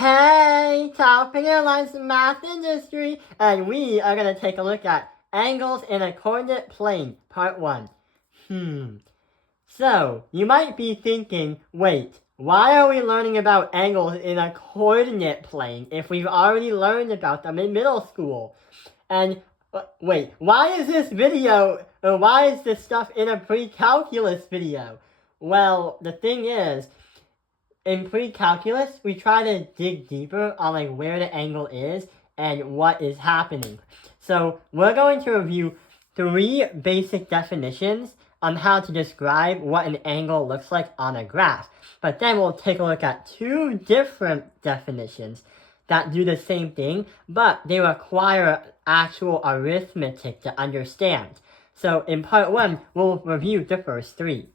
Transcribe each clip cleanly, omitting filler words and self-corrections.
Hey, Topping Airlines Math Industry, and we are going to take a look at angles in a coordinate plane, part 1. So, you might be thinking, wait, why are we learning about angles in a coordinate plane if we've already learned about them in middle school? And wait, why is this stuff in a pre-calculus video? Well, the thing is, in pre-calculus, we try to dig deeper on where the angle is and what is happening. So we're going to review 3 basic definitions on how to describe what an angle looks like on a graph. But then we'll take a look at 2 different definitions that do the same thing, but they require actual arithmetic to understand. So in part 1, we'll review the first 3.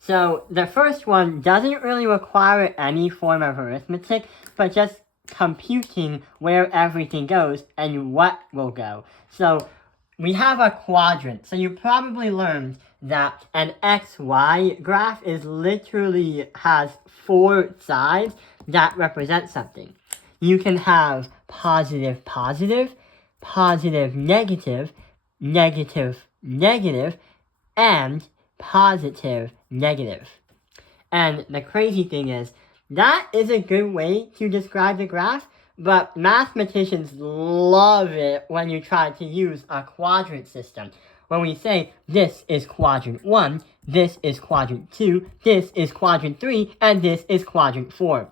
So the first one doesn't really require any form of arithmetic, but just computing where everything goes and what will go. So we have a quadrant. So you probably learned that an XY graph literally has 4 sides that represent something. You can have positive, positive, positive, negative, negative, negative, and positive, negative. And the crazy thing is, that is a good way to describe the graph, but mathematicians love it when you try to use a quadrant system. When we say, this is quadrant 1, this is quadrant 2, this is quadrant 3, and this is quadrant 4.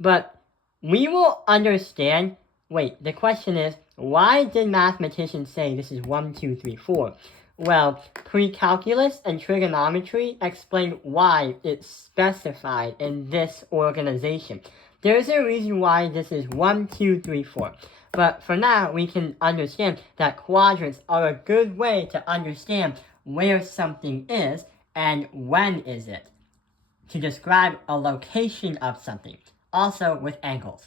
But we will understand, the question is, why did mathematicians say this is 1, 2, 3, 4? Well, pre-calculus and trigonometry explain why it's specified in this organization. There's a reason why this is 1, 2, 3, 4. But for now, we can understand that quadrants are a good way to understand where something is and when is it, to describe a location of something, also with angles.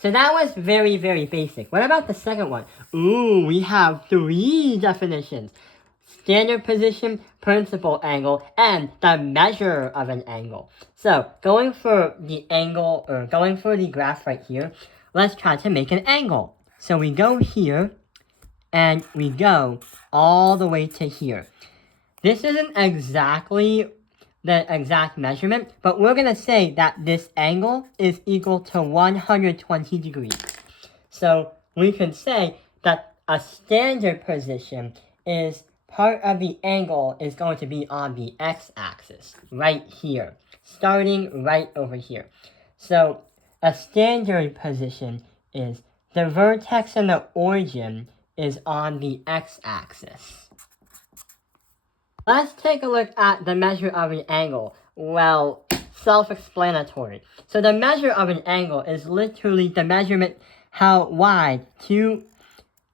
So that was very, very basic. What about the second one? We have 3 definitions. Standard position, principal angle, and the measure of an angle. So, going for the graph right here, let's try to make an angle. So we go here, and we go all the way to here. This isn't exactly the exact measurement, but we're going to say that this angle is equal to 120 degrees. So we can say that a standard position is part of the angle is going to be on the x-axis, right here, starting right over here. So a standard position is the vertex and the origin is on the x-axis. Let's take a look at the measure of an angle. Well, self-explanatory. So the measure of an angle is literally the measurement how wide 2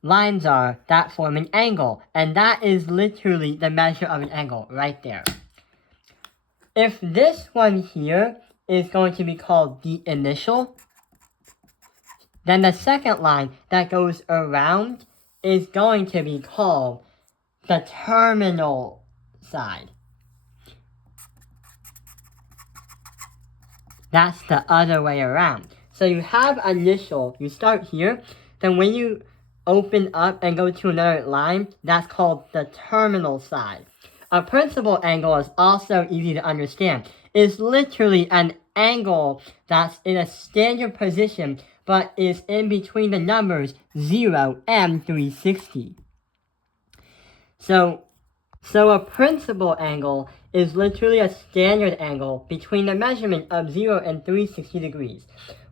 lines are that form an angle. And that is literally the measure of an angle right there. If this one here is going to be called the initial, then the second line that goes around is going to be called the terminal side. That's the other way around. So you have initial, you start here, then when you open up and go to another line, that's called the terminal side. A principal angle is also easy to understand. It's literally an angle that's in a standard position, but is in between the numbers 0 and 360. So a principal angle is literally a standard angle between the measurement of 0 and 360 degrees.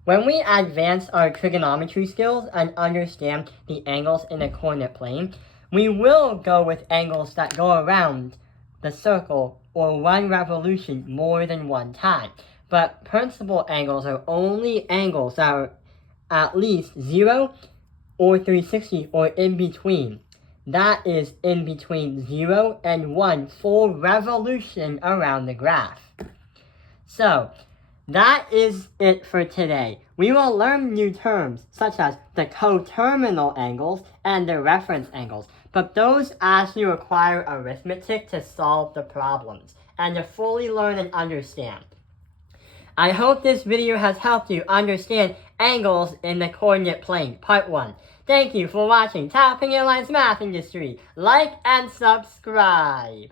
When we advance our trigonometry skills and understand the angles in a coordinate plane, we will go with angles that go around the circle or 1 revolution more than 1 time. But principal angles are only angles that are at least 0 or 360 or in between. That is in between 0 and 1 full revolution around the graph. So, that is it for today. We will learn new terms such as the coterminal angles and the reference angles, but those actually require arithmetic to solve the problems and to fully learn and understand. I hope this video has helped you understand angles in the coordinate plane, part 1. Thank you for watching Top Opinion Line's Math Industry. Like and subscribe.